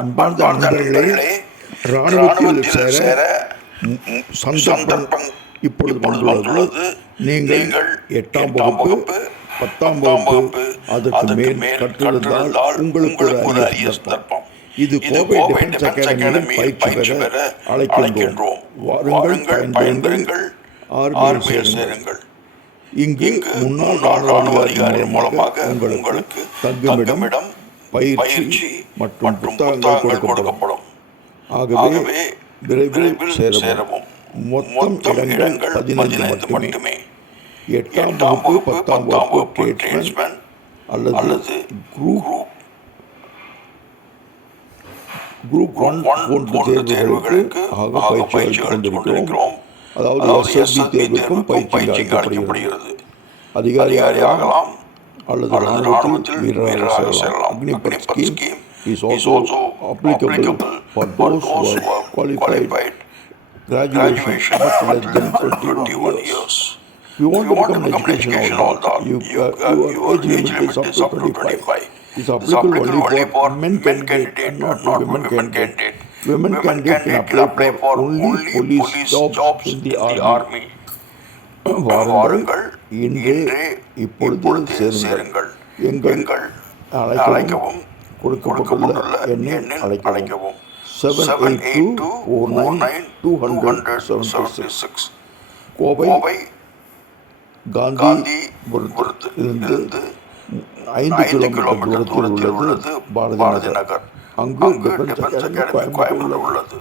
அன்பார்ந்த நண்பர்களே, இராணுவத்தில் சேர சந்தர்ப்பம் இப்பொழுது வந்துள்ளது. நீங்கள் 8ஆம் வகுப்பு 10ஆம் வகுப்பு அதற்கு மேல் கற்றிருந்தால் உங்களுக்கு ஒரு அரிய சந்தர்ப்பம். இது கோவை டிஃபென்ஸ் அகாடமியில் பயிற்சி பெற அழைக்கின்றோம். வாருங்கள், பயன்பெறுங்கள், ஆர்மியில் சேருங்கள். இங்கு முன்னாள் இராணுவ அதிகாரியின் மூலமாக உங்களுக்கு தங்குமிடம், பயிற்சி மற்றும் புத்தகங்கள் கொடுக்கப்படும். ஆகவே விரைவில் சேரவும். மொத்தம் இடங்கள் 15 மட்டுமே. 8ஆம் வகுப்பு 10ஆம் வகுப்பு ட்ரேட்ஸ்மேன் அல்லது குரூப் 1 போன்ற தேர்வுகளுக்கு பயிற்சி கொண்டிருக்கிறோம். அதாவது SSB தேர்வுக்கும் பயிற்சி அளிக்கப்படுகிறது. அதிகாரியாகலாம் அல்லது இராணுவத்தில் வீரராக சேரலாம். Agnipath scheme is also applicable for those who are qualified graduation but less than 21 years. If you want to become an education holder, your age limit is up to 25. It's applicable only for men candidate and not women candidate. Women candidate can apply for only police jobs in the army. வாருங்கள், இன்றே இப்பொழுது சேருங்கள். எங்கள் அழைக்கவும், கொடுக்கப்பட்டுள்ள எண்ணை அழைக்கவும். 7824920076. Kovai காந்திபுரத்திலிருந்து 5 kilometre தூரத்தில் உள்ளது பாரதி நகர். அங்கு டிஃபென்ஸ் அகாடமி கோயம்புத்தூர் உள்ளது.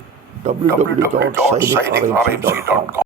www.sainikRMC.com